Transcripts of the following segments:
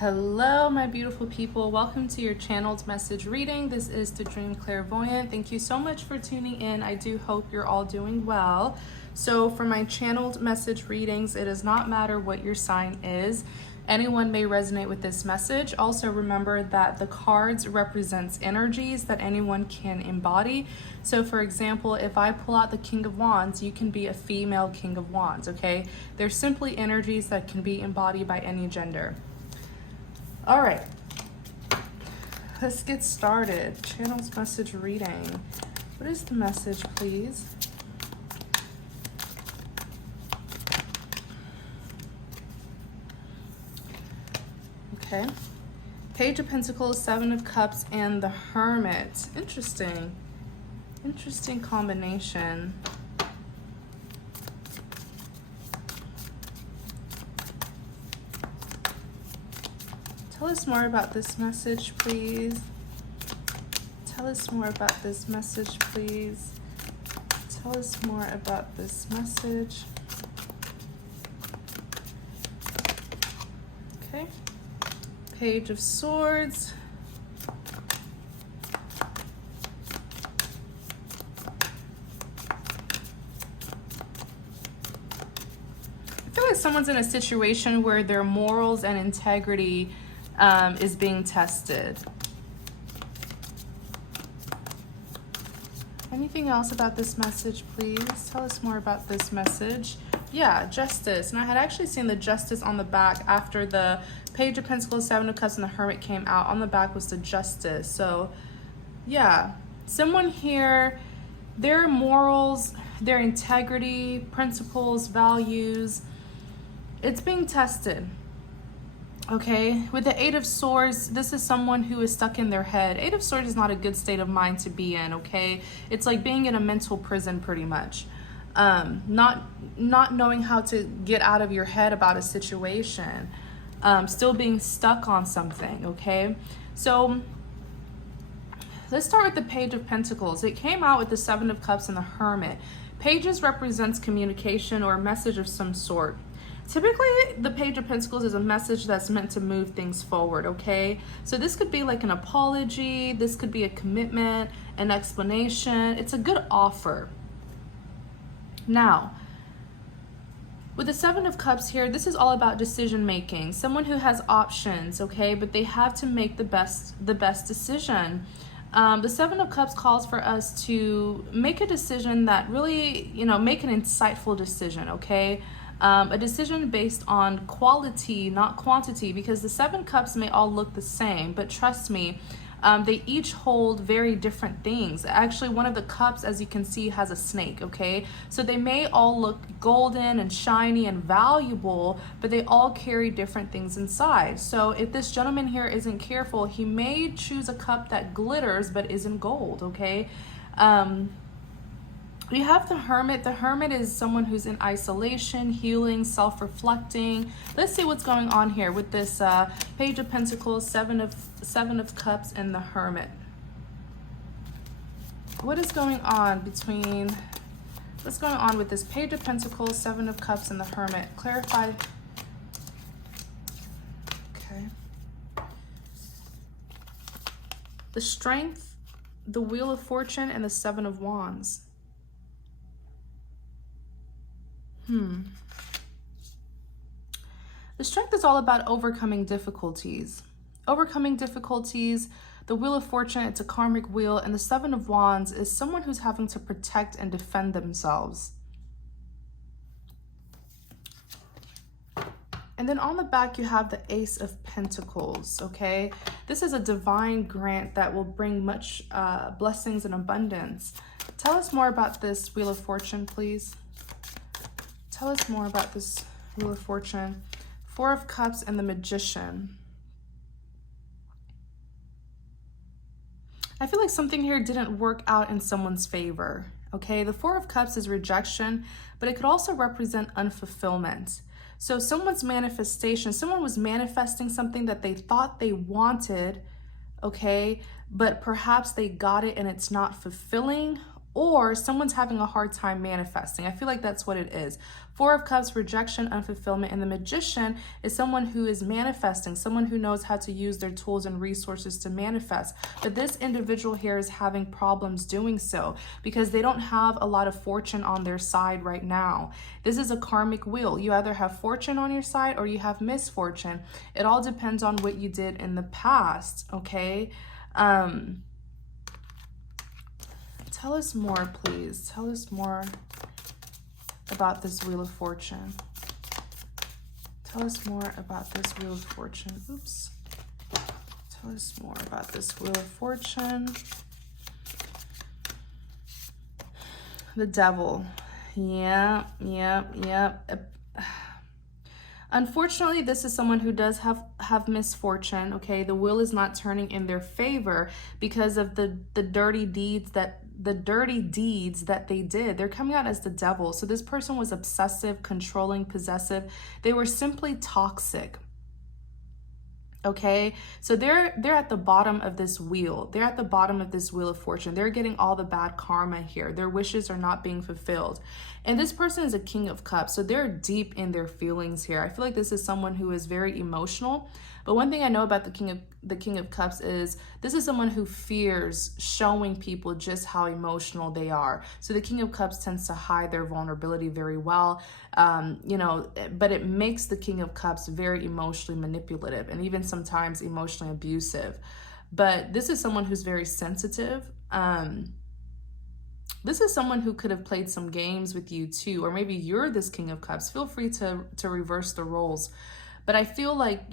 Hello, my beautiful people. Welcome to your channeled message reading. This is the Dream Clairvoyant. Thank you so much for tuning in. I do hope you're all doing well. So for my channeled message readings, it does not matter what your sign is. Anyone may resonate with this message. Also remember that the cards represents energies that anyone can embody. So for example, if I pull out the King of Wands, you can be a female King of Wands, okay? They're simply energies that can be embodied by any gender. All right, let's get started. Channel's message reading. What is the message, please? Okay. Page of Pentacles, Seven of Cups, and the Hermit. Interesting. Interesting combination. Tell us more about this message, please. Tell us more about this message, please. Tell us more about this message. Okay. Page of Swords. I feel like someone's in a situation where their morals and integrity is being tested. Anything else about this message, please? Tell us more about this message. Yeah, Justice. And I had actually seen the Justice on the back after the Page of Pentacles, Seven of Cups, and the Hermit came out. On the back was the Justice. So, yeah. Someone here, their morals, their integrity, principles, values, it's being tested. Okay, with the Eight of Swords, this is someone who is stuck in their head. Eight of Swords is not a good state of mind to be in, okay? It's like being in a mental prison pretty much. Not knowing how to get out of your head about a situation. Still being stuck on something, okay? So let's start with the Page of Pentacles. It came out with the Seven of Cups and the Hermit. Pages represents communication or a message of some sort. Typically, the Page of Pentacles is a message that's meant to move things forward, okay? So this could be like an apology, this could be a commitment, an explanation. It's a good offer. Now, with the Seven of Cups here, this is all about decision making. Someone who has options, okay? But they have to make the best decision. The Seven of Cups calls for us to make a decision that really, make an insightful decision, okay? A decision based on quality, not quantity, because the Seven Cups may all look the same, but trust me, they each hold very different things. Actually, one of the cups, as you can see, has a snake, okay? So they may all look golden and shiny and valuable, but they all carry different things inside. So if this gentleman here isn't careful, he may choose a cup that glitters but isn't gold, okay? We have the Hermit. The Hermit is someone who's in isolation, healing, self-reflecting. Let's see what's going on here with this Page of Pentacles, Seven of Cups, and the Hermit. What is going on what's going on with this Page of Pentacles, Seven of Cups, and the Hermit? Clarify. Okay. The Strength, the Wheel of Fortune, and the Seven of Wands. The Strength is all about overcoming difficulties. Overcoming difficulties, the Wheel of Fortune, it's a karmic wheel, and the Seven of Wands is someone who's having to protect and defend themselves. And then on the back, you have the Ace of Pentacles, okay? This is a divine grant that will bring much blessings and abundance. Tell us more about this Wheel of Fortune, please. Tell us more about this Wheel of Fortune. Four of Cups and the Magician. I feel like something here didn't work out in someone's favor, okay? The Four of Cups is rejection, but it could also represent unfulfillment. So someone's manifestation, someone was manifesting something that they thought they wanted, okay? But perhaps they got it and it's not fulfilling, or someone's having a hard time manifesting. I feel like that's what it is. Four of Cups, rejection, unfulfillment, and the Magician is someone who is manifesting, someone who knows how to use their tools and resources to manifest. But this individual here is having problems doing so because they don't have a lot of fortune on their side right now. This is a karmic wheel. You either have fortune on your side or you have misfortune. It all depends on what you did in the past, okay? Tell us more, please. Tell us more about this Wheel of Fortune. Tell us more about this Wheel of Fortune. Oops. Tell us more about this Wheel of Fortune. The Devil. Yeah. Unfortunately, this is someone who does have misfortune, okay? The wheel is not turning in their favor because of the dirty deeds that they did. They're coming out as the devil. So this person was obsessive, controlling, possessive. They were simply toxic. Okay, so they're at the bottom of this wheel. They're at the bottom of this Wheel of Fortune. They're getting all the bad karma here. Their wishes are not being fulfilled. And this person is a King of Cups, so they're deep in their feelings here. I feel like this is someone who is very emotional. But one thing I know about the King of Cups is this is someone who fears showing people just how emotional they are. So the King of Cups tends to hide their vulnerability very well, but it makes the King of Cups very emotionally manipulative and even sometimes emotionally abusive. But this is someone who's very sensitive. This is someone who could have played some games with you too, or maybe you're this King of Cups. Feel free to reverse the roles. But I feel like,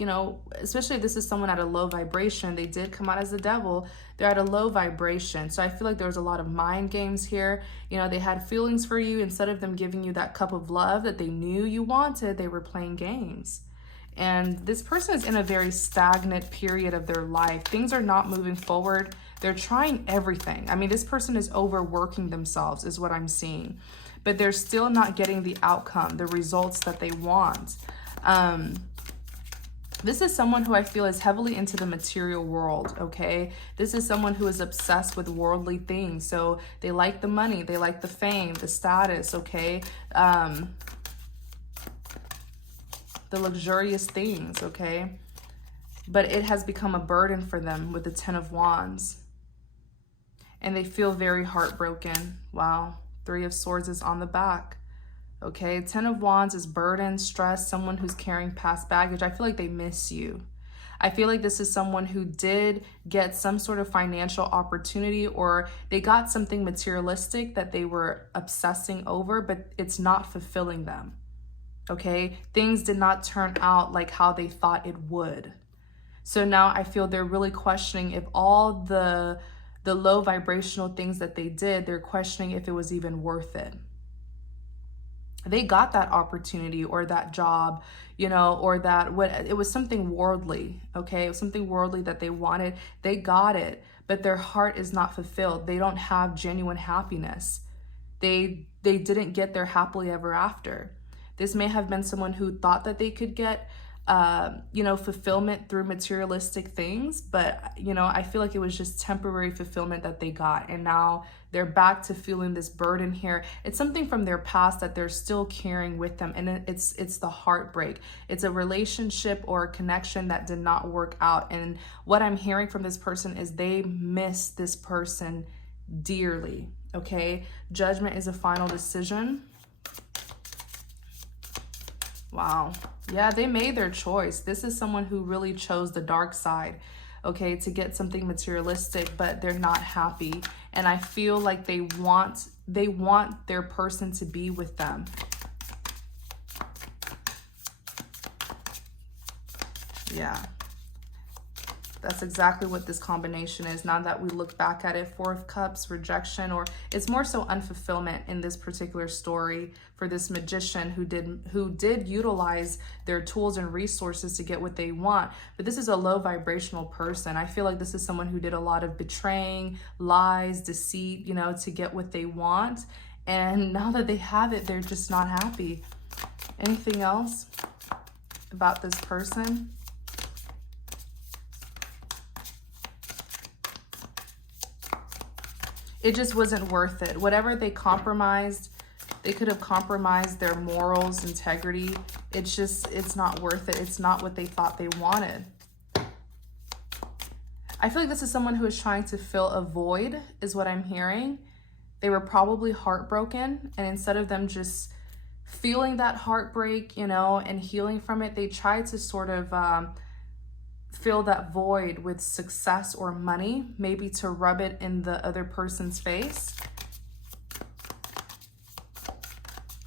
especially if this is someone at a low vibration, they did come out as the devil, they're at a low vibration. So I feel like there was a lot of mind games here. They had feelings for you. Instead of them giving you that cup of love that they knew you wanted, they were playing games. And this person is in a very stagnant period of their life. Things are not moving forward. They're trying everything. I mean, this person is overworking themselves is what I'm seeing. But they're still not getting the outcome, the results that they want. This is someone who I feel is heavily into the material world, okay? This is someone who is obsessed with worldly things. So they like the money, they like the fame, the status, okay? The luxurious things, okay? But it has become a burden for them with the Ten of Wands. And they feel very heartbroken. Wow. Three of Swords is on the back. Okay, Ten of Wands is burden, stress, someone who's carrying past baggage. I feel like they miss you. I feel like this is someone who did get some sort of financial opportunity, or they got something materialistic that they were obsessing over, but it's not fulfilling them. Okay, things did not turn out like how they thought it would. So now I feel they're really questioning if all the low vibrational things that they did, they're questioning if it was even worth it. They got that opportunity or that job, or that it was something worldly, okay? It was something worldly that they wanted. They got it, but their heart is not fulfilled. They don't have genuine happiness. They didn't get their happily ever after. This may have been someone who thought that they could get, fulfillment through materialistic things, but, I feel like it was just temporary fulfillment that they got. And now they're back to feeling this burden here. It's something from their past that they're still carrying with them. And it's the heartbreak. It's a relationship or a connection that did not work out. And what I'm hearing from this person is they miss this person dearly. Okay. Judgment is a final decision. Wow. Yeah, they made their choice. This is someone who really chose the dark side, okay, to get something materialistic, but they're not happy. And I feel like they want their person to be with them. Yeah. That's exactly what this combination is. Now that we look back at it, Four of Cups, rejection, or it's more so unfulfillment in this particular story for this magician who did utilize their tools and resources to get what they want. But this is a low vibrational person. I feel like this is someone who did a lot of betraying, lies, deceit, to get what they want. And now that they have it, they're just not happy. Anything else about this person? it just wasn't worth it. Whatever they compromised, they could have compromised their morals, integrity. It's not worth it. It's not what they thought they wanted. I feel like this is someone who is trying to fill a void, is what I'm hearing. They were probably heartbroken, and instead of them just feeling that heartbreak, you know, and healing from it, they tried to sort of fill that void with success or money, maybe to rub it in the other person's face.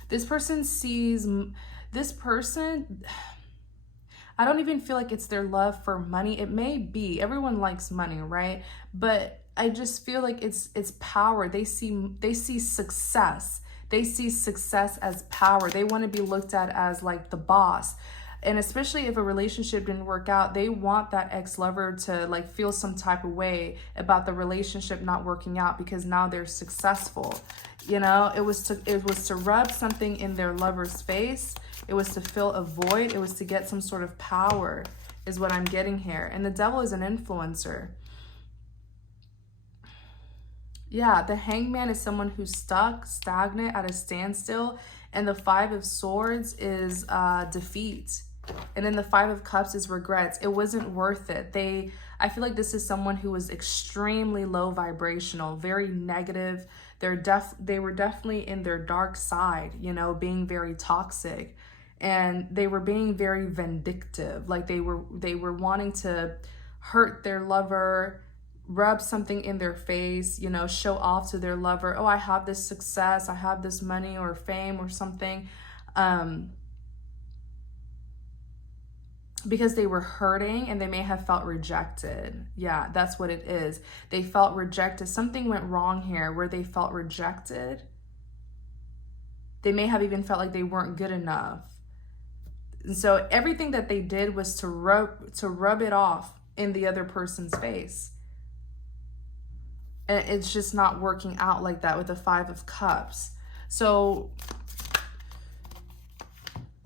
This person sees, this person, I don't even feel like it's their love for money. It may be, everyone likes money, right? But I just feel like it's power. They see success. They see success as power. They want to be looked at as like the boss. And especially if a relationship didn't work out, they want that ex-lover to like feel some type of way about the relationship not working out, because now they're successful. You know, it was to rub something in their lover's face. It was to fill a void. It was to get some sort of power, is what I'm getting here. And the devil is an influencer. Yeah, the Hangman is someone who's stuck, stagnant, at a standstill. And the Five of Swords is defeat. And then the Five of Cups is regrets. It wasn't worth it. I feel like this is someone who was extremely low vibrational, very negative. They were definitely in their dark side, you know, being very toxic. And they were being very vindictive. Like they were wanting to hurt their lover, rub something in their face, you know, show off to their lover. Oh, I have this success, I have this money or fame or something. Because they were hurting and they may have felt rejected. Yeah, that's what it is. They felt rejected. Something went wrong here where they felt rejected. They may have even felt like they weren't good enough. And so everything that they did was to rub it off in the other person's face. And it's just not working out like that with the Five of Cups. So,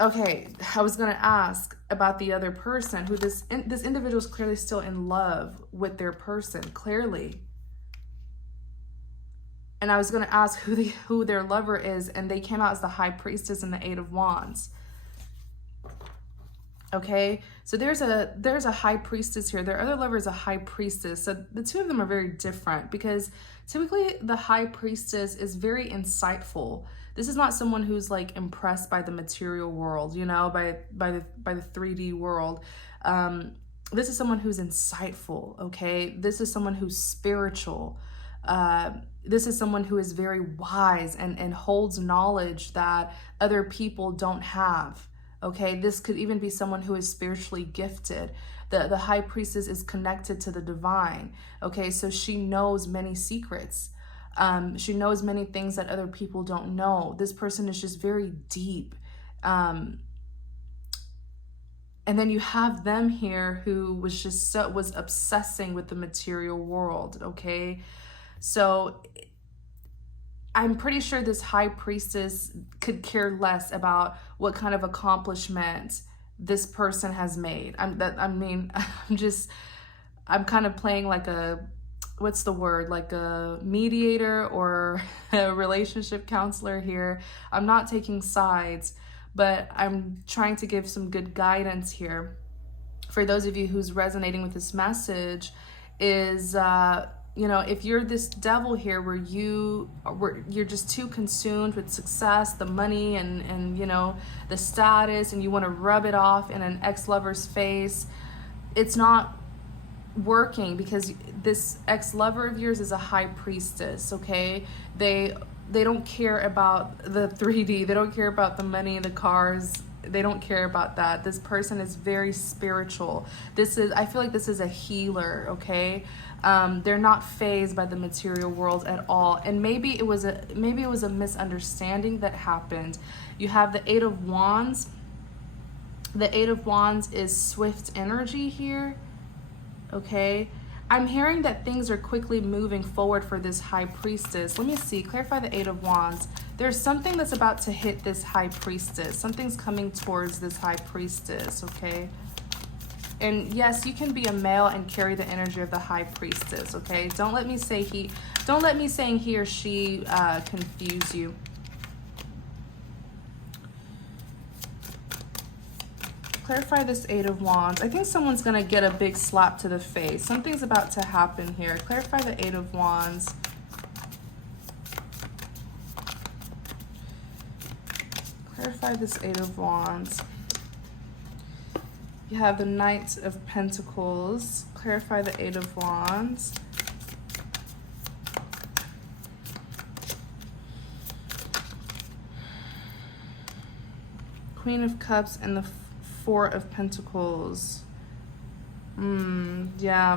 okay, I was going to ask about the other person, who this individual is clearly still in love with their person, clearly. And I was going to ask who their lover is, and they came out as the High Priestess and the Eight of Wands. Okay, so there's a High Priestess here. Their other lover is a High Priestess. So the two of them are very different, because typically the High Priestess is very insightful. This is not someone who's like impressed by the material world, you know, by the 3D world. This is someone who's insightful, okay? This is someone who's spiritual. This is someone who is very wise and holds knowledge that other people don't have. Okay, this could even be someone who is spiritually gifted. The High Priestess is connected to the divine. Okay, so she knows many secrets. She knows many things that other people don't know. This person is just very deep. And then you have them here who was obsessing with the material world. Okay, so I'm pretty sure this High Priestess could care less about what kind of accomplishment this person has made. I'm kind of playing like like a mediator or a relationship counselor here. I'm not taking sides, but I'm trying to give some good guidance here. For those of you who's resonating with this message, is you know, if you're this devil here where you're just too consumed with success, the money, and you know, the status, and you want to rub it off in an ex-lover's face, it's not working, because this ex-lover of yours is a High Priestess. Okay, they don't care about the 3D. They don't care about the money, the cars. They don't care about that. This person is very spiritual. I feel like this is a healer. Okay, they're not fazed by the material world at all. And maybe it was a misunderstanding that happened. You have the Eight of Wands. The Eight of Wands is swift energy here. Okay, I'm hearing that things are quickly moving forward for this High Priestess. Let me see, clarify the Eight of Wands. There's something that's about to hit this High Priestess. Something's coming towards this High Priestess, okay? And yes, you can be a male and carry the energy of the High Priestess, okay? Don't let me saying he or she confuse you. Clarify this Eight of Wands. I think someone's going to get a big slap to the face. Something's about to happen here. Clarify the Eight of Wands. Clarify this Eight of Wands. You have the Knight of Pentacles. Clarify the Eight of Wands. Queen of Cups and the Four of Pentacles. Yeah.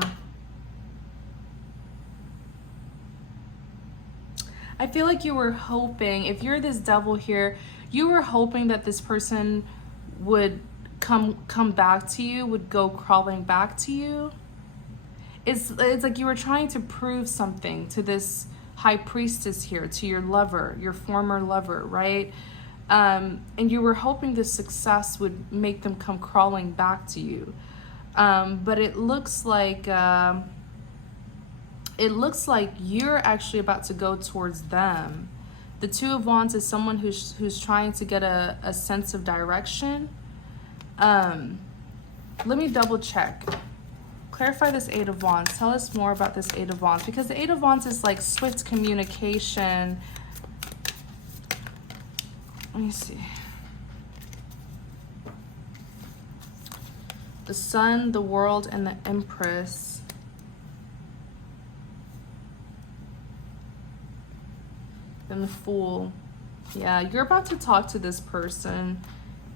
I feel like you were hoping, if you're this Devil here, you were hoping that this person would come back to you, would go crawling back to you. It's like you were trying to prove something to this High Priestess here, to your lover, your former lover, right? And you were hoping this success would make them come crawling back to you. But it looks like you're actually about to go towards them. The Two of Wands is someone who's trying to get a sense of direction. Let me double check. Clarify this Eight of Wands. Tell us more about this Eight of Wands, because the Eight of Wands is like swift communication. Let me see. The Sun, the World, and the Empress. Then the Fool. Yeah, you're about to talk to this person,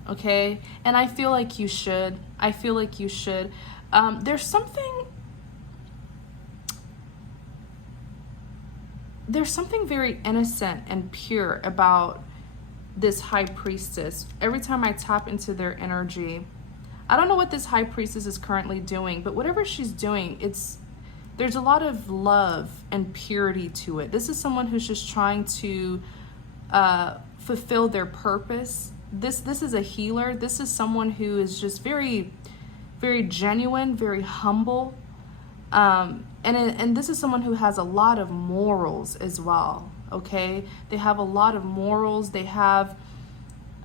okay? And I feel like you should. I feel like you should. There's something very innocent and pure about this High Priestess. Every time I tap into their energy, I don't know what this High Priestess is currently doing, but whatever she's doing, there's a lot of love and purity to it. This is someone who's just trying to fulfill their purpose. This is a healer. This is someone who is just very, very genuine, very humble. And this is someone who has a lot of morals as well. Okay, they have a lot of morals. They have,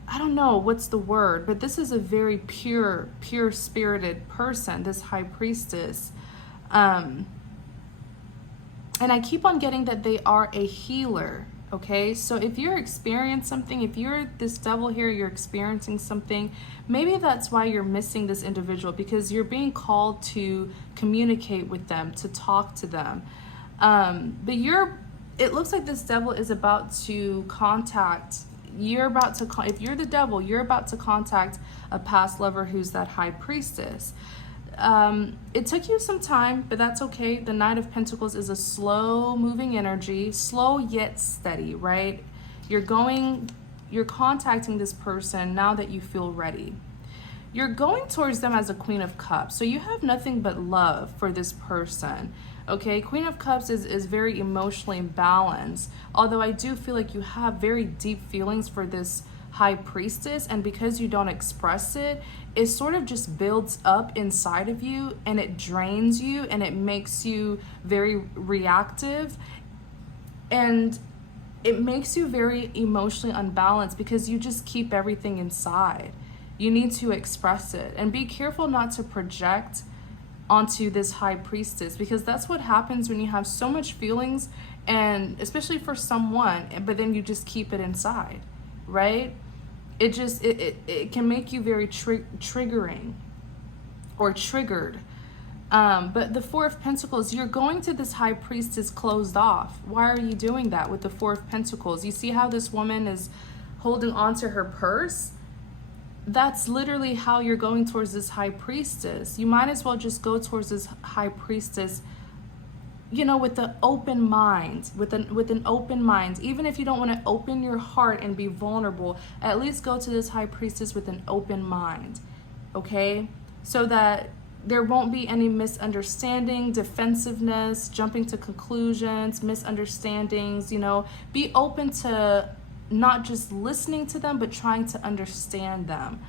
I don't know what's the word, but this is a very pure spirited person, this High Priestess. And I keep on getting that they are a healer. Okay, so if you're experiencing something, if you're this Devil here, you're experiencing something, maybe that's why you're missing this individual, because you're being called to communicate with them, to talk to them. But it looks like this Devil is about to contact, if you're the Devil, you're about to contact a past lover who's that High Priestess. It took you some time, but that's okay. The Knight of Pentacles is a slow moving energy, slow yet steady, right? You're contacting this person now that you feel ready. You're going towards them as a Queen of Cups. So you have nothing but love for this person. Okay, Queen of Cups is very emotionally balanced. Although I do feel like you have very deep feelings for this High Priestess, and because you don't express it, it sort of just builds up inside of you, and it drains you, and it makes you very reactive, and it makes you very emotionally unbalanced because you just keep everything inside. You need to express it, and be careful not to project onto this High Priestess, because that's what happens when you have so much feelings, and especially for someone, but then you just keep it inside, right? It can make you very triggering or triggered. But the Four of Pentacles, you're going to this High Priestess closed off. Why are you doing that with the Four of Pentacles? You see how this woman is holding on to her purse? That's literally how you're going towards this High Priestess. You might as well just go towards this High Priestess, you know, with an open mind, with an open mind. Even if you don't want to open your heart and be vulnerable, at least go to this High Priestess with an open mind, okay? So that there won't be any misunderstanding, defensiveness, jumping to conclusions, misunderstandings, you know. Be open to not just listening to them, but trying to understand them.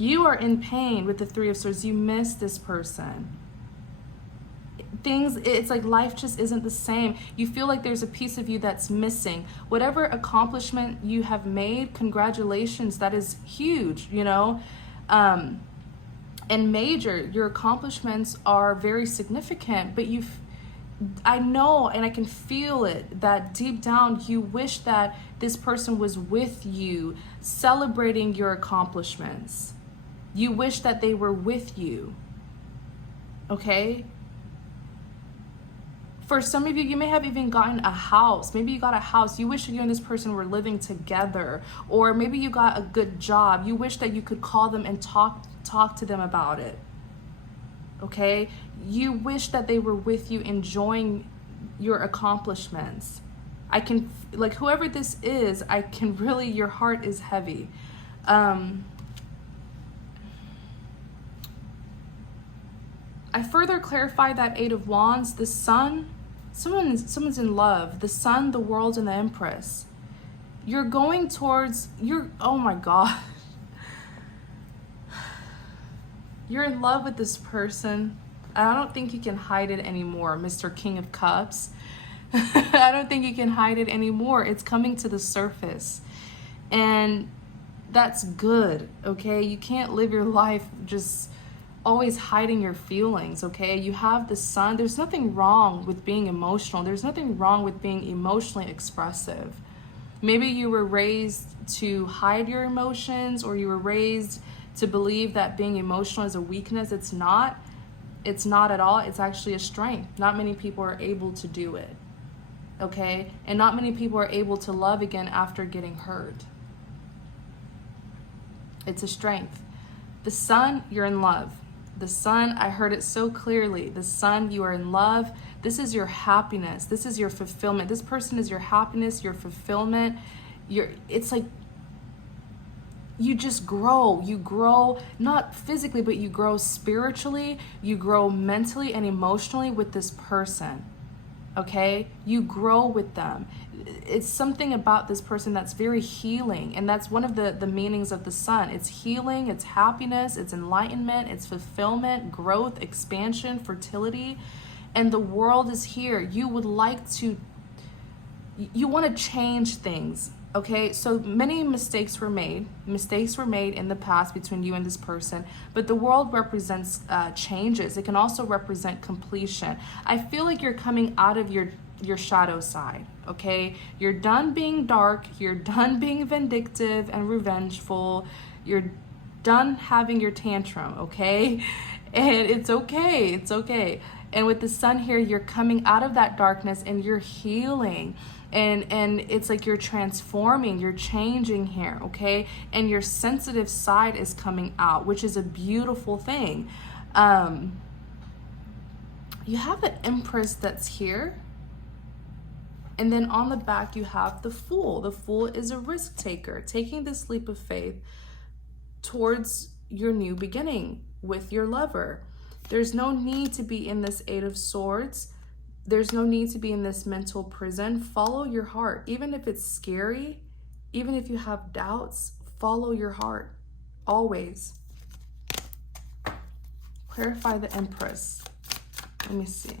You are in pain with the Three of Swords. You miss this person. It's like life just isn't the same. You feel like there's a piece of you that's missing. Whatever accomplishment you have made, congratulations, that is huge, you know. And major, your accomplishments are very significant, but I know and I can feel it, that deep down you wish that this person was with you, celebrating your accomplishments. You wish that they were with you, okay? For some of you, you may have even gotten a house. Maybe you got a house. You wish you and this person were living together. Or maybe you got a good job. You wish that you could call them and talk to them about it. Okay? You wish that they were with you, enjoying your accomplishments. I can, like, whoever this is, I can really, your heart is heavy. I further clarify that Eight of Wands, the Sun, someone's in love. The Sun, the World, and the Empress. You're going towards, oh my God. You're in love with this person. I don't think you can hide it anymore, Mr. King of Cups. I don't think you can hide it anymore. It's coming to the surface. And that's good, okay? You can't live your life just always hiding your feelings, okay? You have the Sun. There's nothing wrong with being emotional. There's nothing wrong with being emotionally expressive. Maybe you were raised to hide your emotions, or you were raised to believe that being emotional is a weakness. It's not. It's not at all. It's actually a strength. Not many people are able to do it, okay? And not many people are able to love again after getting hurt. It's a strength. The Sun, you're in love. The Sun, I heard it so clearly. The Sun, you are in love. This is your happiness. This is your fulfillment. This person is your happiness, your fulfillment. It's like you just grow. You grow, not physically, but you grow spiritually. You grow mentally and emotionally with this person, okay? You grow with them. It's something about this person that's very healing, and that's one of the meanings of the Sun. It's healing, it's happiness, it's enlightenment, it's fulfillment, growth, expansion, fertility, and the world is here. You would like to, you want to change things, okay? So many mistakes were made in the past between you and this person, but the world represents changes. It can also represent completion. I feel like you're coming out of your shadow side, okay? You're done being dark, you're done being vindictive and revengeful, you're done having your tantrum, okay? And it's okay. And with the Sun here, you're coming out of that darkness and you're healing. And it's like you're transforming, you're changing here, okay? And your sensitive side is coming out, which is a beautiful thing. You have the Empress that's here. And then on the back, you have the Fool. The Fool is a risk taker, taking this leap of faith towards your new beginning with your lover. There's no need to be in this Eight of Swords. There's no need to be in this mental prison. Follow your heart. Even if it's scary, even if you have doubts, follow your heart. Always. Clarify the Empress. Let me see.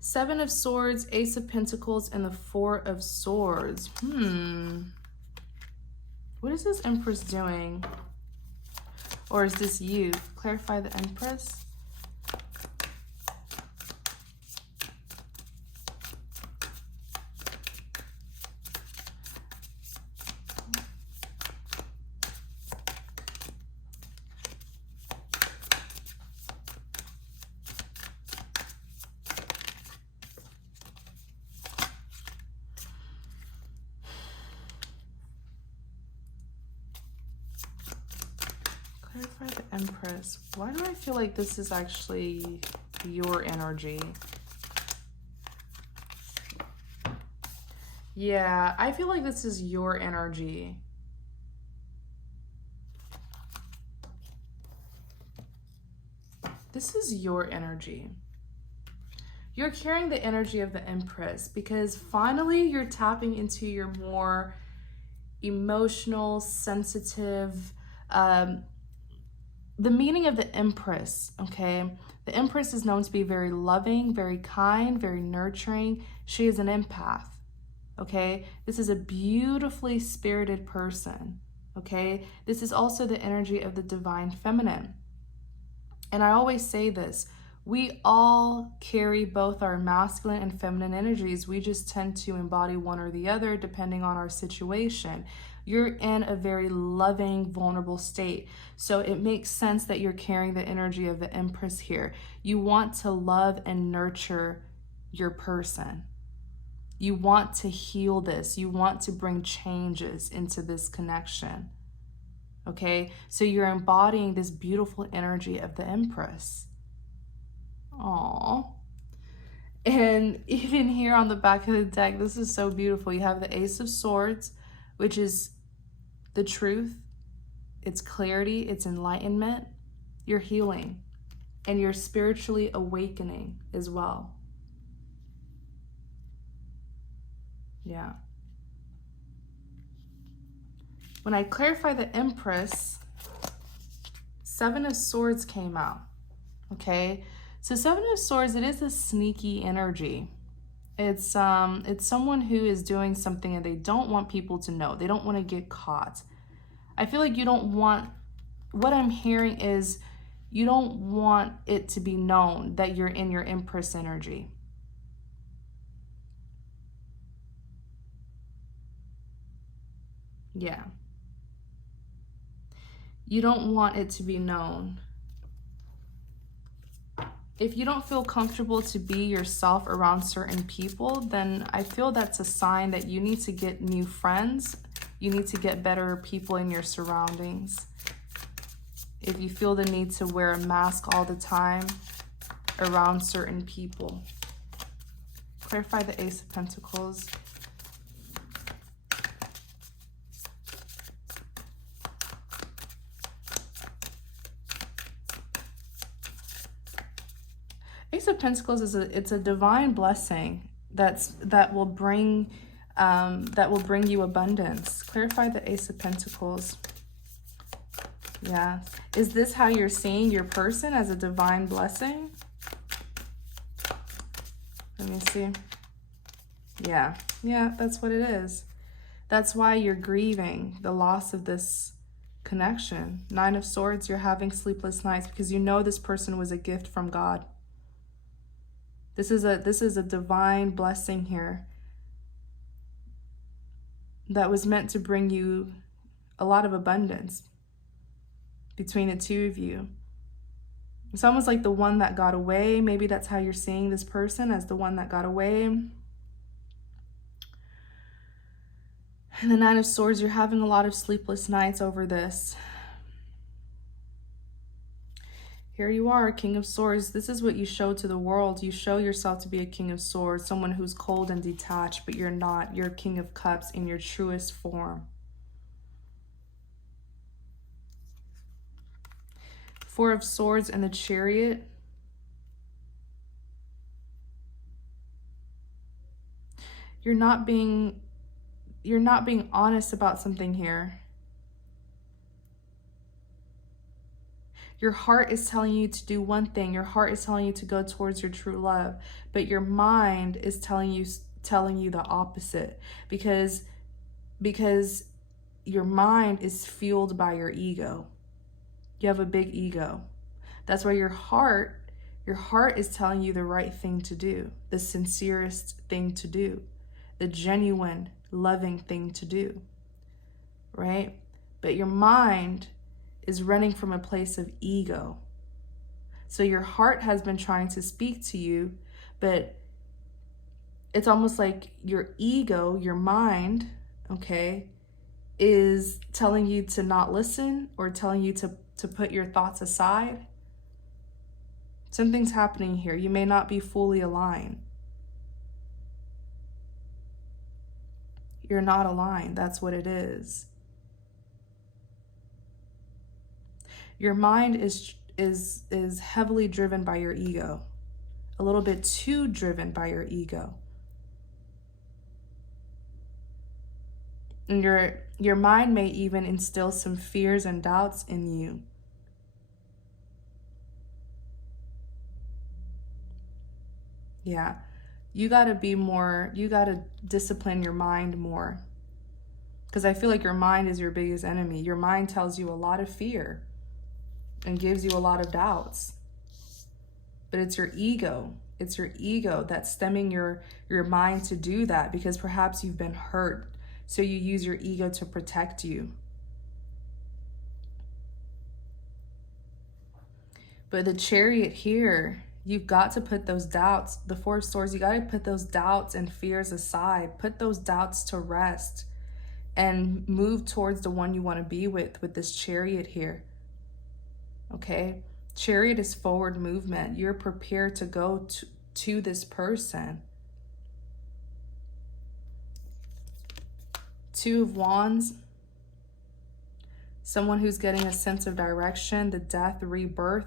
Seven of Swords, Ace of Pentacles, and the Four of Swords. What is this Empress doing? Or is this you? Clarify the Empress. Clarify the Empress. Why do I feel like this is actually your energy? Yeah, I feel like this is your energy. This is your energy. You're carrying the energy of the Empress because finally you're tapping into your more emotional, sensitive. The meaning of the Empress, okay? The Empress is known to be very loving, very kind, very nurturing. She is an empath, okay? This is a beautifully spirited person, okay? This is also the energy of the divine feminine. And I always say this, we all carry both our masculine and feminine energies. We just tend to embody one or the other depending on our situation. You're in a very loving, vulnerable state. So it makes sense that you're carrying the energy of the Empress here. You want to love and nurture your person. You want to heal this. You want to bring changes into this connection. Okay, so you're embodying this beautiful energy of the Empress. Aww. And even here on the back of the deck, this is so beautiful. You have the Ace of Swords, which is the truth. It's clarity. It's enlightenment. You're healing. And you're spiritually awakening as well. Yeah. When I clarify the Empress, Seven of Swords came out, okay? So Seven of Swords, it is a sneaky energy. It's someone who is doing something and they don't want people to know. They don't want to get caught. I feel like you don't want, what I'm hearing is you don't want it to be known that you're in your Empress energy. Yeah. You don't want it to be known. If you don't feel comfortable to be yourself around certain people, then I feel that's a sign that you need to get new friends. You need to get better people in your surroundings. If you feel the need to wear a mask all the time around certain people. Clarify the Ace of Pentacles. Ace of Pentacles is it's a divine blessing that will bring you abundance. Clarify the Ace of Pentacles. Yeah. Is this how you're seeing your person, as a divine blessing? Let me see. Yeah. Yeah, that's what it is. That's why you're grieving the loss of this connection. Nine of Swords, you're having sleepless nights because you know this person was a gift from God. This is a divine blessing here that was meant to bring you a lot of abundance between the two of you. It's almost like the one that got away. Maybe that's how you're seeing this person, as the one that got away. And the Nine of Swords, you're having a lot of sleepless nights over this. Here you are, King of Swords. This is what you show to the world. You show yourself to be a King of Swords, someone who's cold and detached, but you're not. You're a King of Cups in your truest form. Four of Swords and the Chariot. You're not being honest about something here. Your heart is telling you to do one thing. Your heart is telling you to go towards your true love, but your mind is telling you the opposite, because your mind is fueled by your ego. You have a big ego. That's why your heart is telling you the right thing to do, the sincerest thing to do, the genuine, loving thing to do, right? But your mind is running from a place of ego. So your heart has been trying to speak to you, but it's almost like your ego, your mind, okay, is telling you to not listen, or telling you to put your thoughts aside. Something's happening here. You may not be fully aligned. You're not aligned. That's what it is. Your mind is heavily driven by your ego, a little bit too driven by your ego. And your mind may even instill some fears and doubts in you. Yeah. You got to discipline your mind more. Because I feel like your mind is your biggest enemy. Your mind tells you a lot of fear and gives you a lot of doubts. But it's your ego. It's your ego that's stemming your mind to do that, because perhaps you've been hurt. So you use your ego to protect you. But the Chariot here, you've got to put those doubts, the Four of Swords, you got to put those doubts and fears aside. Put those doubts to rest and move towards the one you want to be with this Chariot here. Okay? Chariot is forward movement. You're prepared to go to this person. Two of Wands. Someone who's getting a sense of direction, the death, rebirth.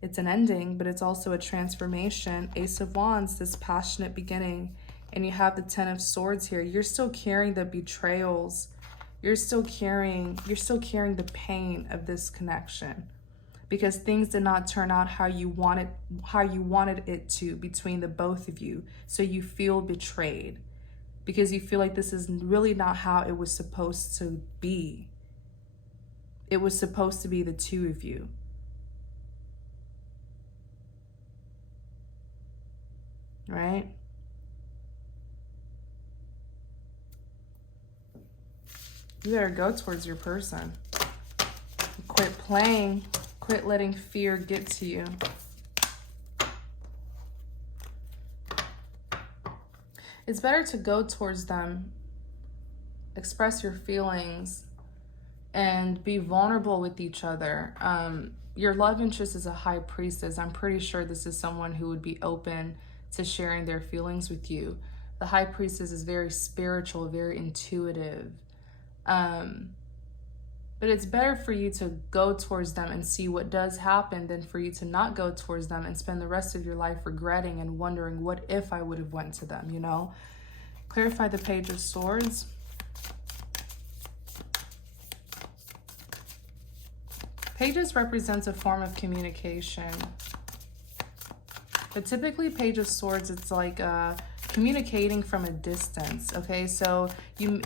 It's an ending, but it's also a transformation. Ace of Wands, this passionate beginning. And you have the Ten of Swords here. You're still carrying the betrayals. You're still carrying the pain of this connection, because things did not turn out how you wanted it to between the both of you. So you feel betrayed because you feel like this is really not how it was supposed to be. It was supposed to be the two of you. Right? You better go towards your person. Quit playing. Quit letting fear get to you. It's better to go towards them, express your feelings, and be vulnerable with each other. Your love interest is a High Priestess. I'm pretty sure this is someone who would be open to sharing their feelings with you. The High Priestess is very spiritual, very intuitive. But it's better for you to go towards them and see what does happen than for you to not go towards them and spend the rest of your life regretting and wondering, what if I would have went to them, you know? Clarify the Page of Swords. Pages represents a form of communication. But typically Page of Swords, it's like communicating from a distance, okay? So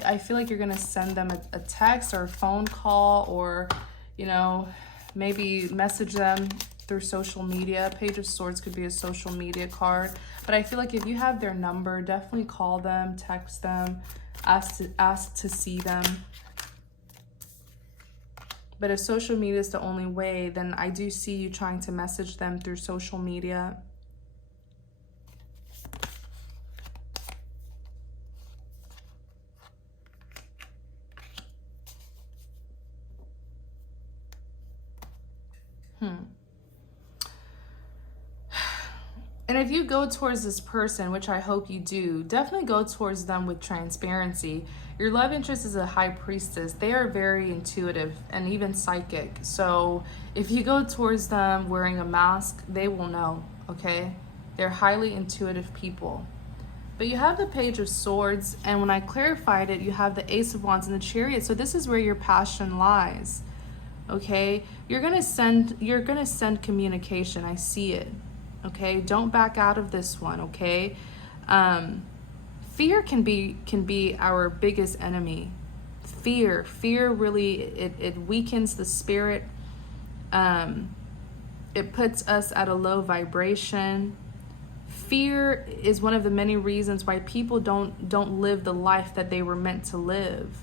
I feel like you're gonna send them a text or a phone call, or, you know, maybe message them through social media. Page of Swords could be a social media card. But I feel like if you have their number, definitely call them, text them, ask to see them. But if social media is the only way, then I do see you trying to message them through social media. And if you go towards this person, which I hope you do, definitely go towards them with transparency. Your love interest is a High Priestess. They are very intuitive and even psychic. So if you go towards them wearing a mask, they will know, okay? They're highly intuitive people. But you have the Page of Swords, and when I clarified it, you have the Ace of Wands and the Chariot. So this is where your passion lies, okay? You're gonna send communication. I see it. Okay, don't back out of this one, okay? Fear can be our biggest enemy. Fear really, it weakens the spirit. It puts us at a low vibration. Fear is one of the many reasons why people don't live the life that they were meant to live.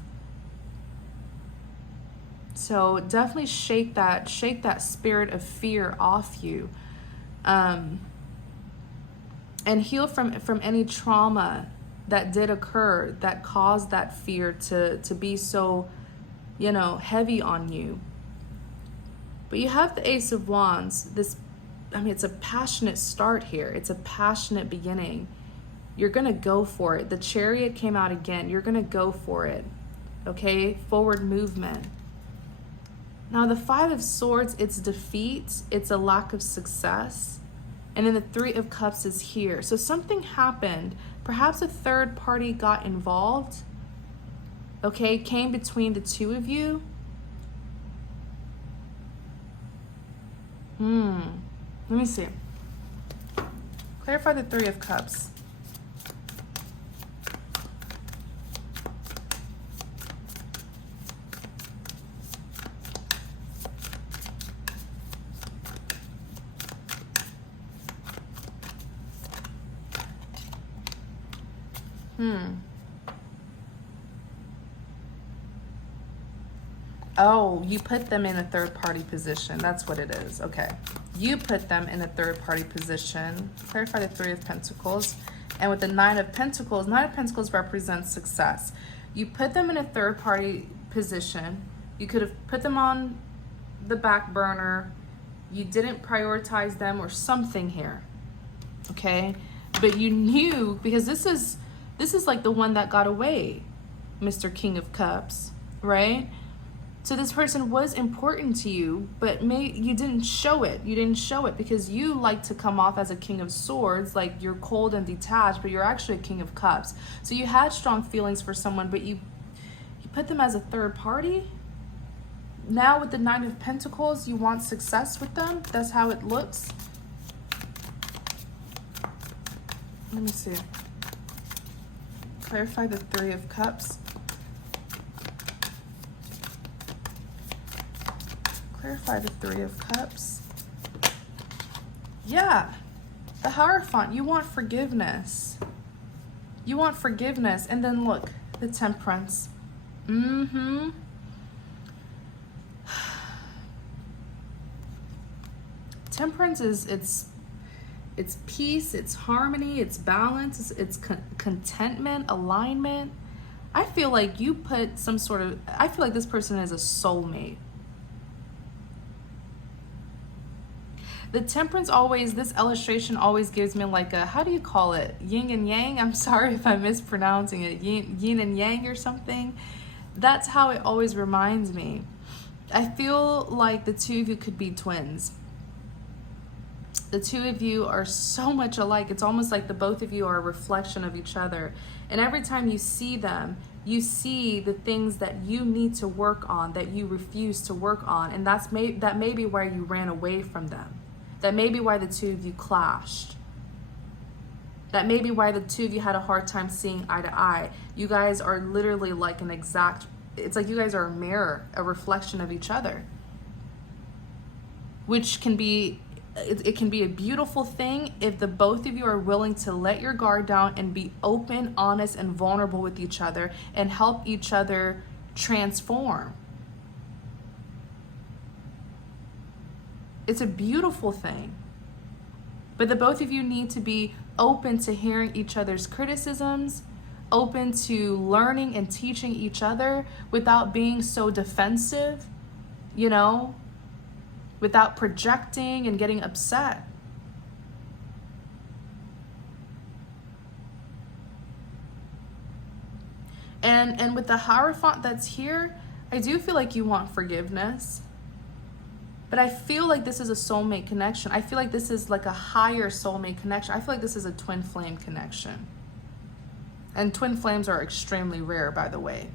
So definitely shake that spirit of fear off you. And heal from any trauma that did occur that caused that fear to be so, you know, heavy on you. But you have the Ace of Wands. It's a passionate start here. It's a passionate beginning. You're gonna go for it. The Chariot came out again. You're gonna go for it, okay? Forward movement. Now the Five of Swords, it's defeat, it's a lack of success. And then the Three of Cups is here. So something happened. Perhaps a third party got involved. okay, came between the two of you. Let me see. Clarify the Three of Cups. Oh, you put them in a third party position. That's what it is. Okay. You put them in a third party position. Clarify the Three of Pentacles. And with the Nine of Pentacles represents success. You put them in a third party position. You could have put them on the back burner. You didn't prioritize them or something here. Okay? But you knew, because this is like the one that got away, Mr. King of Cups, right? So this person was important to you, but you didn't show it. You didn't show it because you like to come off as a King of Swords, like you're cold and detached, but you're actually a King of Cups. So you had strong feelings for someone, but you put them as a third party. Now with the Nine of Pentacles, you want success with them. That's how it looks. Let me see. Clarify the Three of Cups. Clarify the Three of Cups. Yeah, the Hierophant. You want forgiveness. You want forgiveness. And then look, the Temperance. Temperance is it's peace, it's harmony, it's balance, it's contentment, alignment. I feel like you put I feel like this person is a soulmate. The Temperance this illustration always gives me like a, how do you call it? Yin and yang? I'm sorry if I'm mispronouncing it. Yin and yang or something. That's how it always reminds me. I feel like the two of you could be twins. The two of you are so much alike. It's almost like the both of you are a reflection of each other. And every time you see them, you see the things that you need to work on, that you refuse to work on. And that may be why you ran away from them. That may be why the two of you clashed. That may be why the two of you had a hard time seeing eye to eye. You guys are literally like it's like you guys are a mirror, a reflection of each other. Which can be, it can be a beautiful thing if the both of you are willing to let your guard down and be open, honest, and vulnerable with each other and help each other transform. It's a beautiful thing. But the both of you need to be open to hearing each other's criticisms, open to learning and teaching each other without being so defensive, without projecting and getting upset. And with the Hierophant that's here, I do feel like you want forgiveness. But I feel like this is a soulmate connection. I feel like this is like a higher soulmate connection. I feel like this is a twin flame connection. And twin flames are extremely rare, by the way.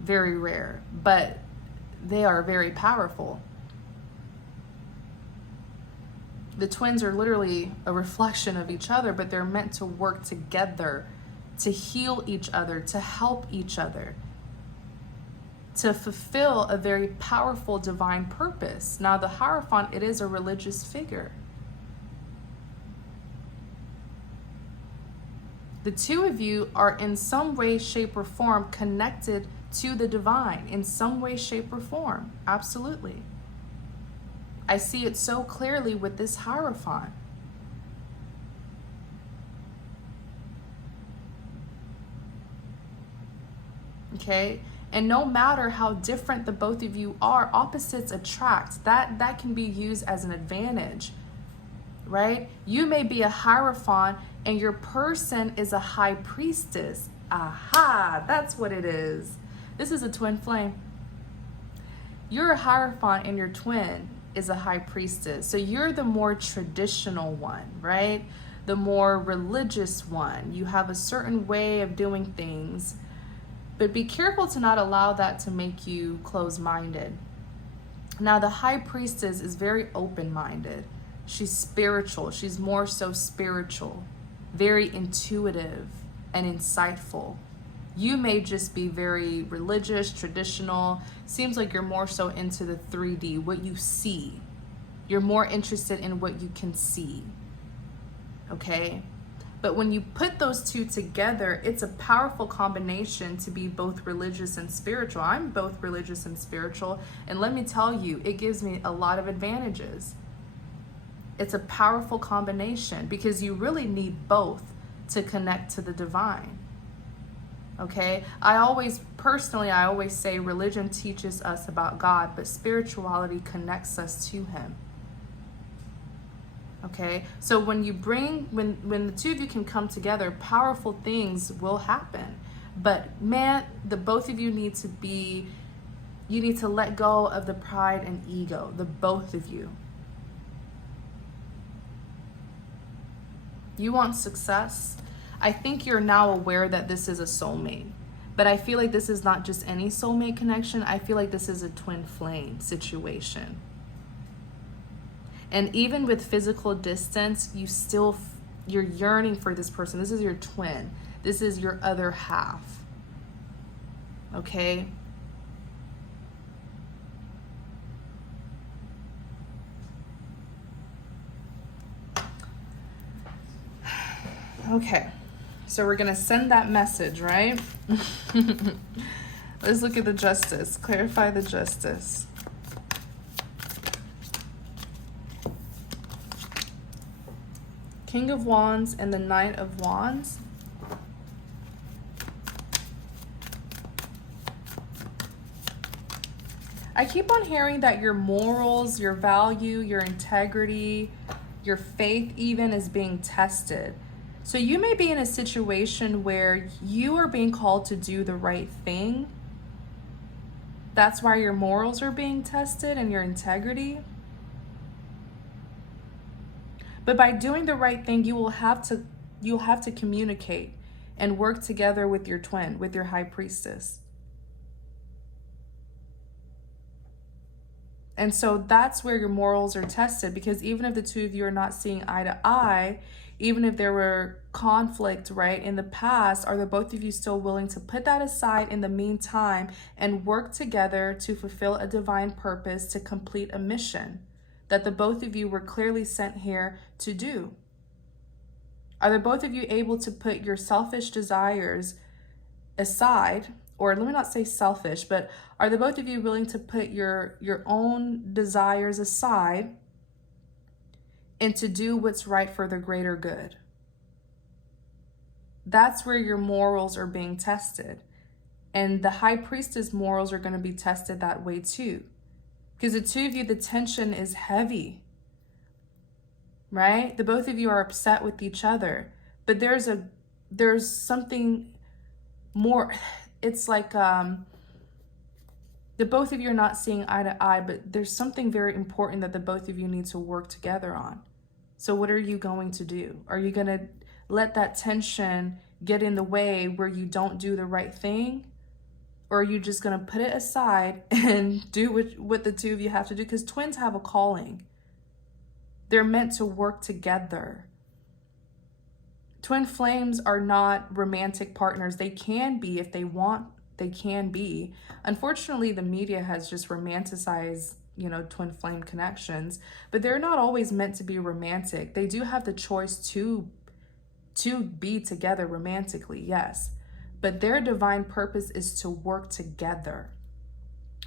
Very rare. But they are very powerful. The twins are literally a reflection of each other, but they're meant to work together, to heal each other, to help each other, to fulfill a very powerful divine purpose. Now, the Hierophant, it is a religious figure. The two of you are in some way, shape, or form connected to the divine, in some way, shape, or form. Absolutely. I see it so clearly with this Hierophant. Okay? And no matter how different the both of you are, opposites attract. That can be used as an advantage, right? You may be a Hierophant and your person is a High Priestess. Aha, that's what it is. This is a twin flame. You're a Hierophant and your twin is a High Priestess. So you're the more traditional one, right? The more religious one. You have a certain way of doing things. But be careful to not allow that to make you closed-minded. Now, the High Priestess is very open-minded. She's spiritual. She's more so spiritual, very intuitive and insightful. You may just be very religious, traditional. Seems like you're more so into the 3D, what you see. You're more interested in what you can see. Okay? But when you put those two together, it's a powerful combination to be both religious and spiritual. I'm both religious and spiritual, and let me tell you, it gives me a lot of advantages. It's a powerful combination because you really need both to connect to the divine. Okay? I always say religion teaches us about God, but spirituality connects us to him. Okay, so when the two of you can come together, powerful things will happen. But man, the both of you need to let go of the pride and ego, the both of you. You want success? I think you're now aware that this is a soulmate. But I feel like this is not just any soulmate connection. I feel like this is a twin flame situation. And even with physical distance, you're yearning for this person. This is your twin. This is your other half. Okay? Okay. So we're going to send that message, right? Let's look at the Justice. Clarify the Justice. King of Wands and the Knight of Wands. I keep on hearing that your morals, your value, your integrity, your faith even is being tested. So you may be in a situation where you are being called to do the right thing. That's why your morals are being tested and your integrity. But by doing the right thing, you'll have to communicate and work together with your twin, with your High Priestess. And so that's where your morals are tested, because even if the two of you are not seeing eye to eye, even if there were conflict, right, in the past, are the both of you still willing to put that aside in the meantime and work together to fulfill a divine purpose, to complete a mission that the both of you were clearly sent here to do? Are the both of you able to put your selfish desires aside? Or let me not say selfish, but are the both of you willing to put your own desires aside and to do what's right for the greater good? That's where your morals are being tested. And the High Priestess morals are going to be tested that way too. Because the two of you, the tension is heavy, right? The both of you are upset with each other, but there's something more. It's like the both of you are not seeing eye to eye, but there's something very important that the both of you need to work together on. So what are you going to do? Are you going to let that tension get in the way where you don't do the right thing? Or are you just going to put it aside and do what the two of you have to do? Because twins have a calling. They're meant to work together. Twin flames are not romantic partners. They can be if they want, they can be. Unfortunately, the media has just romanticized, twin flame connections, but they're not always meant to be romantic. They do have the choice to be together romantically, yes. But their divine purpose is to work together,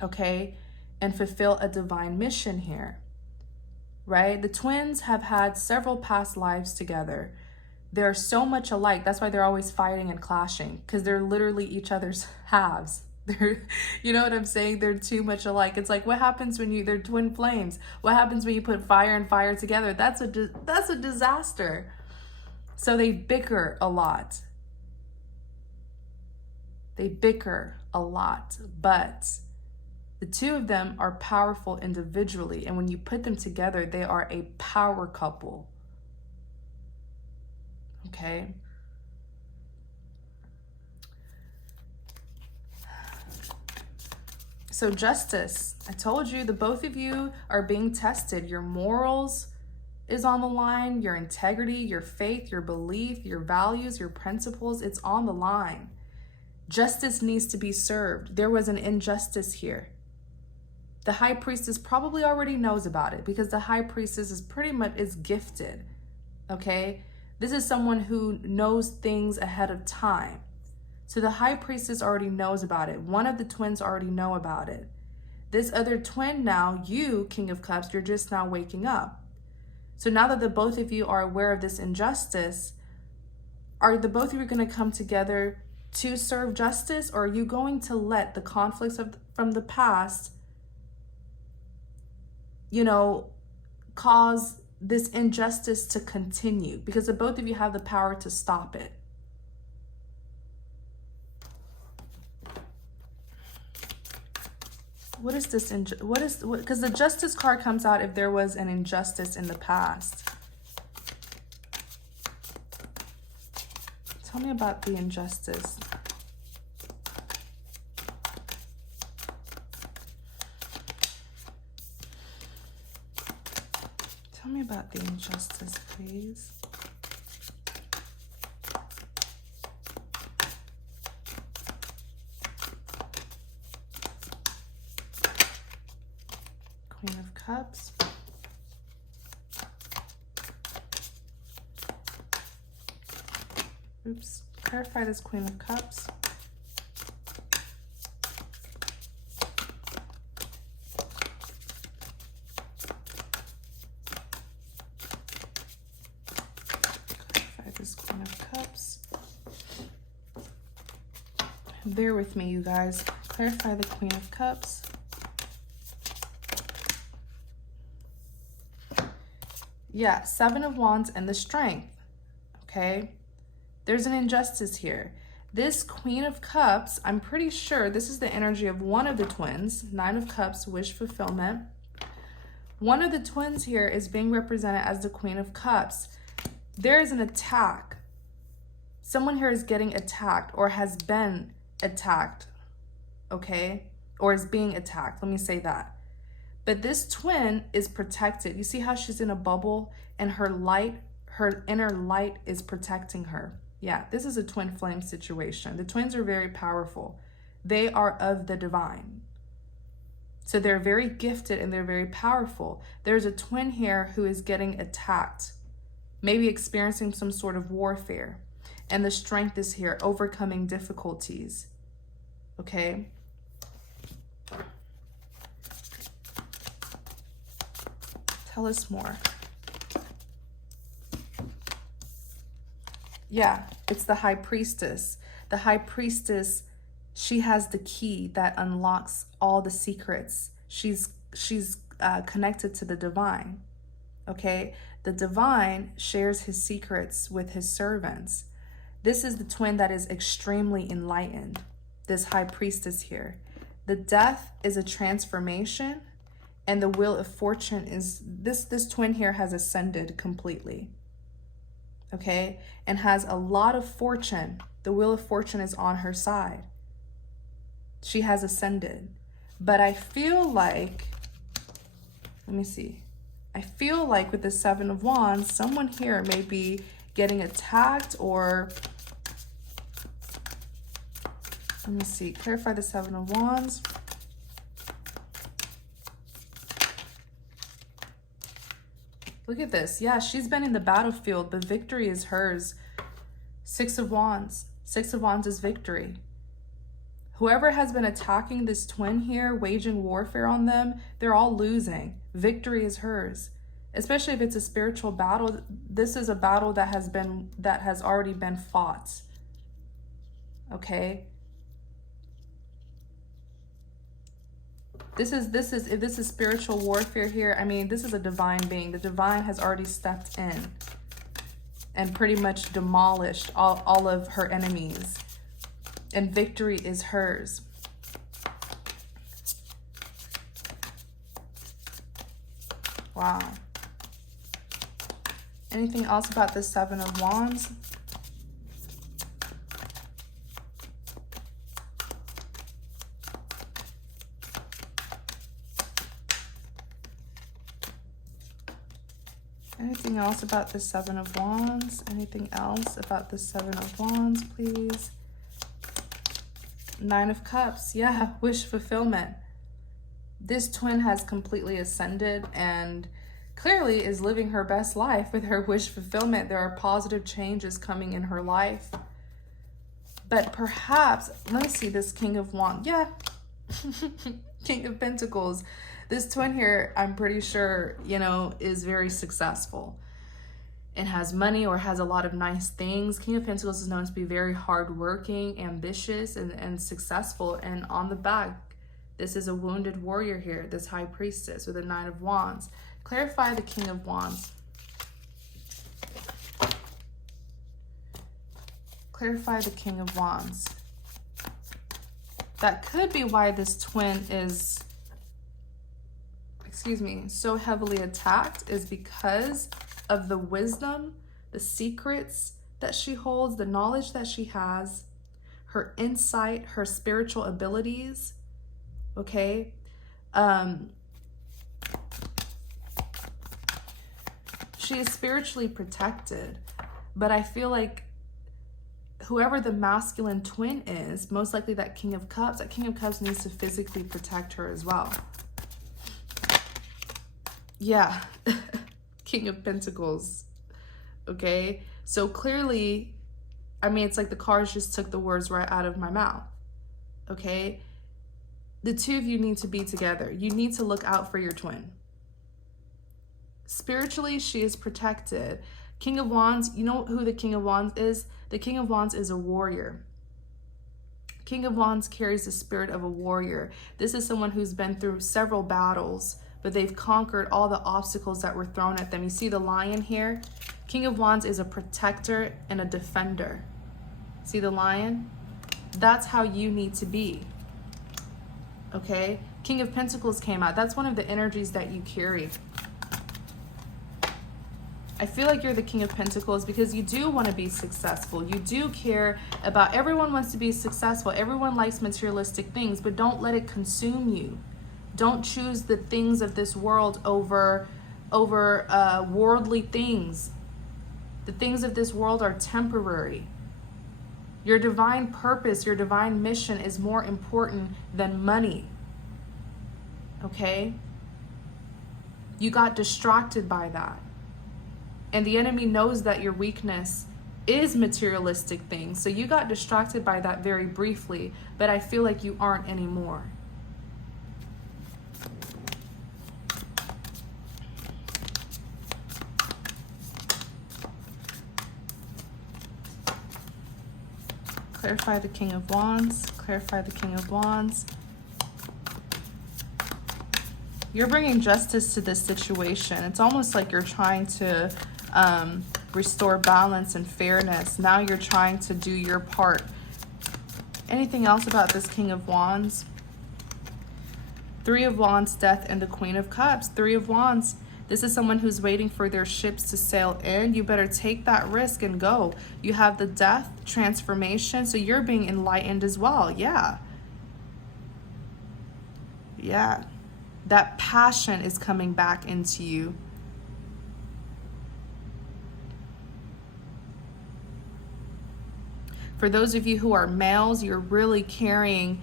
okay? And fulfill a divine mission here, right? The twins have had several past lives together. They're so much alike. That's why they're always fighting and clashing, because they're literally each other's halves. You know what I'm saying? They're too much alike. It's like, what happens when they're twin flames? What happens when you put fire and fire together? That's a disaster. So they bicker a lot. They bicker a lot, but the two of them are powerful individually. And when you put them together, they are a power couple. Okay. So justice, I told you the both of you are being tested. Your morals is on the line, your integrity, your faith, your belief, your values, your principles, it's on the line. Justice needs to be served. There was an injustice here. The High Priestess probably already knows about it because the High Priestess is pretty much is gifted, okay? This is someone who knows things ahead of time. So the High Priestess already knows about it. One of the twins already know about it. This other twin now, you, King of Cups, you're just now waking up. So now that the both of you are aware of this injustice, are the both of you going to come together to serve justice, or are you going to let the conflicts from the past, you know, cause this injustice to continue? Because the both of you have the power to stop it. What is this? Because the Justice card comes out if there was an injustice in the past. Tell me about the injustice. Tell me about the injustice, please. Queen of Cups. Oops. Clarify this Queen of Cups. Clarify this Queen of Cups. Bear with me, you guys. Clarify the Queen of Cups. Yeah, Seven of Wands and the Strength, okay? There's an injustice here. This Queen of Cups, I'm pretty sure this is the energy of one of the twins. Nine of Cups, wish fulfillment. One of the twins here is being represented as the Queen of Cups. There is an attack. Someone here is getting attacked or has been attacked, okay? Or is being attacked, let me say that. But this twin is protected. You see how she's in a bubble and her light, her inner light is protecting her. Yeah, this is a twin flame situation. The twins are very powerful. They are of the divine. So they're very gifted and they're very powerful. There's a twin here who is getting attacked, maybe experiencing some sort of warfare. And the Strength is here, overcoming difficulties. Okay? Tell us more. Yeah, it's the High Priestess. The High Priestess, she has the key that unlocks all the secrets. She's connected to the divine, okay? The divine shares his secrets with his servants. This is the twin that is extremely enlightened, this High Priestess here. The Death is a transformation, and the Wheel of Fortune is, this twin here has ascended completely, okay? And has a lot of fortune. The Wheel of Fortune is on her side. She has ascended. But I feel like, let me see. I feel like with the Seven of Wands, someone here may be getting attacked or, let me see, clarify the Seven of Wands. Look at this. Yeah, she's been in the battlefield, but victory is hers. Six of Wands. Six of Wands is victory. Whoever has been attacking this twin here, waging warfare on them, they're all losing. Victory is hers. Especially if it's a spiritual battle. This is a battle that has already been fought. Okay? If this is spiritual warfare here, I mean, this is a divine being. The divine has already stepped in and pretty much demolished all of her enemies. And victory is hers. Wow. Anything else about the Seven of Wands? Anything else about the Seven of Wands? Anything else about the Seven of Wands, please? Nine of Cups. Yeah, wish fulfillment. This twin has completely ascended and clearly is living her best life with her wish fulfillment. There are positive changes coming in her life. But perhaps, let me see this King of Wands. Yeah, King of Pentacles. This twin here, I'm pretty sure, you know, is very successful and has money or has a lot of nice things. King of Pentacles is known to be very hardworking, ambitious, and successful. And on the back, this is a wounded warrior here, this High Priestess with a Nine of Wands. Clarify the King of Wands. Clarify the King of Wands. That could be why this twin is, so heavily attacked, is because of the wisdom, the secrets that she holds, the knowledge that she has, her insight, her spiritual abilities, okay? She is spiritually protected, but I feel like whoever the masculine twin is, most likely that King of Cups needs to physically protect her as well. Yeah, King of Pentacles, okay? So clearly, I mean, it's like the cards just took the words right out of my mouth, okay? The two of you need to be together. You need to look out for your twin. Spiritually, she is protected. King of Wands, you know who the King of Wands is? The King of Wands is a warrior. King of Wands carries the spirit of a warrior. This is someone who's been through several battles, but they've conquered all the obstacles that were thrown at them. You see the lion here? King of Wands is a protector and a defender. See the lion? That's how you need to be. Okay? King of Pentacles came out. That's one of the energies that you carry. I feel like you're the King of Pentacles because you do want to be successful. You do care about, everyone wants to be successful. Everyone likes materialistic things, but don't let it consume you. Don't choose the things of this world over worldly things. The things of this world are temporary. Your divine purpose, your divine mission is more important than money. Okay? You got distracted by that. And the enemy knows that your weakness is materialistic things. So you got distracted by that very briefly, but I feel like you aren't anymore. Clarify the King of Wands. Clarify the King of Wands. You're bringing justice to this situation. It's almost like you're trying to restore balance and fairness. Now you're trying to do your part. Anything else about this King of Wands? Three of Wands, Death, and the Queen of Cups. Three of Wands. This is someone who's waiting for their ships to sail in. You better take that risk and go. You have the Death, transformation. So you're being enlightened as well. Yeah. Yeah. That passion is coming back into you. For those of you who are males, you're really carrying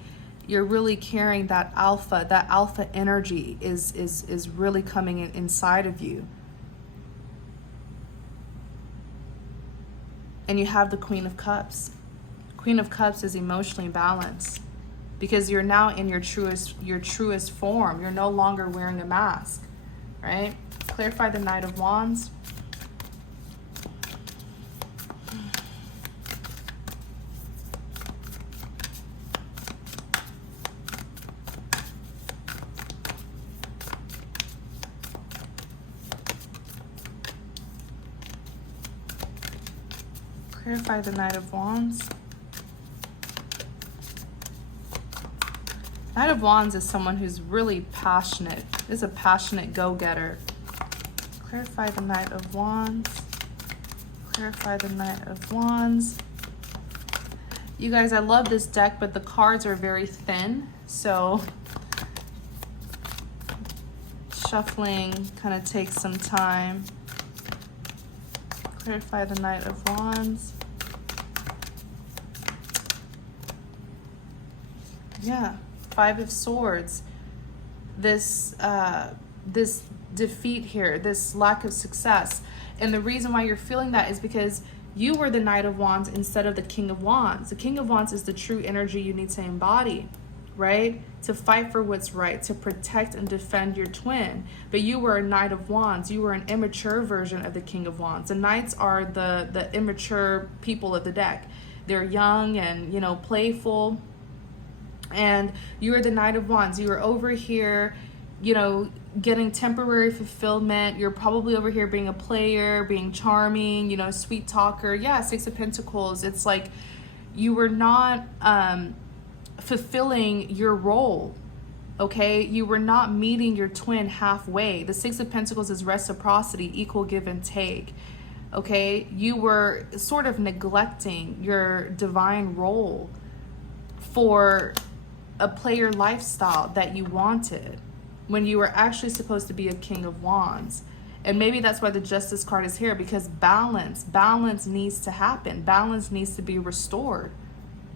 that alpha energy is really coming inside of you. And you have the Queen of Cups. Queen of Cups is emotionally balanced because you're now in your truest form. You're no longer wearing a mask, right? Clarify the Knight of Wands. Clarify the Knight of Wands. Knight of Wands is someone who's really passionate. Is a passionate go-getter. Clarify the Knight of Wands. Clarify the Knight of Wands. You guys, I love this deck, but the cards are very thin, so shuffling kind of takes some time. Clarify the Knight of Wands. Yeah, Five of Swords. This this defeat here, this lack of success. And the reason why you're feeling that is because you were the Knight of Wands instead of the King of Wands. The King of Wands is the true energy you need to embody, right? To fight for what's right, to protect and defend your twin. But you were a Knight of Wands. You were an immature version of the King of Wands. The Knights are the immature people of the deck. They're young and, you know, playful. And you were the Knight of Wands. You were over here, you know, getting temporary fulfillment. You're probably over here being a player, being charming, you know, sweet talker. Yeah, Six of Pentacles. It's like you were not fulfilling your role, okay? You were not meeting your twin halfway. The Six of Pentacles is reciprocity, equal give and take, okay? You were sort of neglecting your divine role for a player lifestyle that you wanted when you were actually supposed to be a King of Wands. And maybe that's why the Justice card is here, because balance needs to happen. Balance needs to be restored.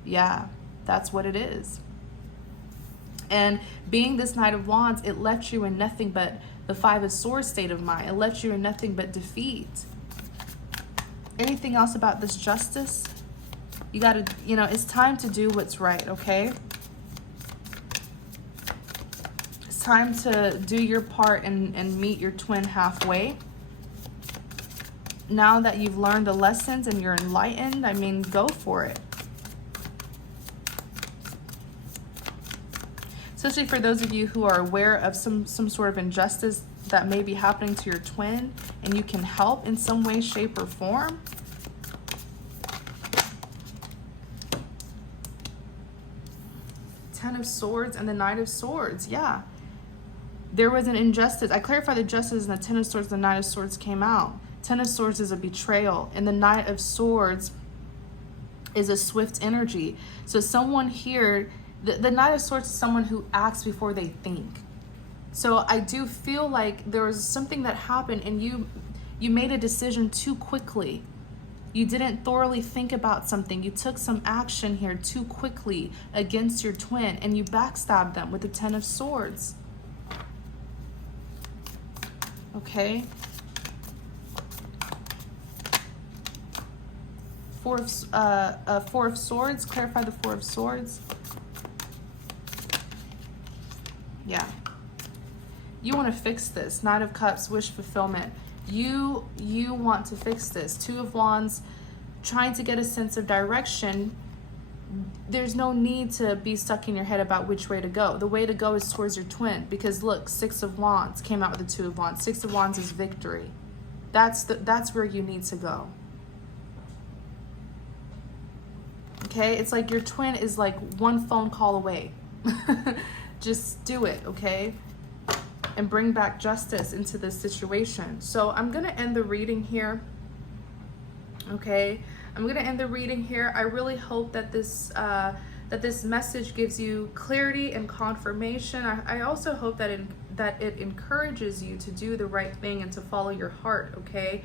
Yeah, that's what it is. And being this Knight of Wands, it left you in nothing but the Five of Swords state of mind. It left you in nothing but defeat. Anything else about this Justice? You gotta, you know, it's time to do what's right, okay? Time to do your part and meet your twin halfway. Now that you've learned the lessons and you're enlightened, I mean, go for it. Especially for those of you who are aware of some sort of injustice that may be happening to your twin and you can help in some way, shape, or form. Ten of Swords and the Knight of Swords, yeah. There was an injustice. I clarified the Justice and the Ten of Swords, the Knight of Swords came out. Ten of Swords is a betrayal, and the Knight of Swords is a swift energy. So someone here, the Knight of Swords is someone who acts before they think. So I do feel like there was something that happened and you made a decision too quickly. You didn't thoroughly think about something. You took some action here too quickly against your twin, and you backstabbed them with the Ten of Swords. Okay. Four of Swords. Clarify the Four of Swords. Yeah. You want to fix this. Knight of Cups, wish fulfillment. You want to fix this. Two of Wands, trying to get a sense of direction. There's no need to be stuck in your head about which way to go. The way to go is towards your twin, because look, Six of Wands came out with the Two of Wands. Six of Wands is victory. That's where you need to go. Okay, it's like your twin is like one phone call away. Just do it, okay? And bring back justice into this situation. So I'm gonna end the reading here. Okay, I'm gonna end the reading here. I really hope that this message gives you clarity and confirmation. I also hope that it encourages you to do the right thing and to follow your heart. Okay.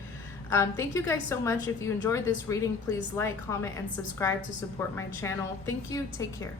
Thank you guys so much. If you enjoyed this reading, please like, comment, and subscribe to support my channel. Thank you. Take care.